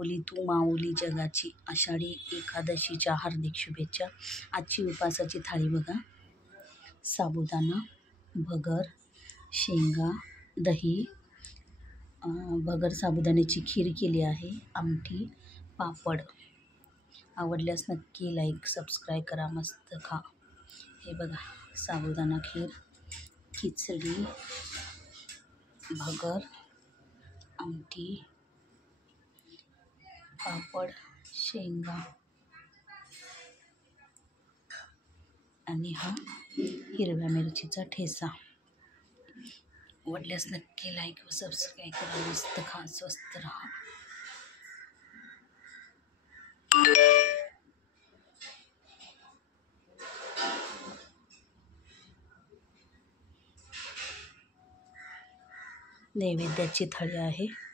माऊली तू माऊली जगाची, आषाढी एकादशीच्या हार्दिक शुभेच्छा. आजची उपासाची थाळी बघा. साबुदाणा, भगर, शेंगा, दही, भगर साबुदाण्याची खीर केली आहे, आमटी, पापड. आवडल्यास नक्की लाईक सबस्क्राईब करा. मस्त खा. हे बघा साबुदाणा खीर, खिचडी, भगर, आमटी, पापड, शेंगा आणि हा हिरव्या मिरचीचा ठेचा. आवडल्यास नक्की लाईक व सबस्क्राईब करा. मस्त खा, स्वस्त राहा. नैवेद्याची थाळी आहे.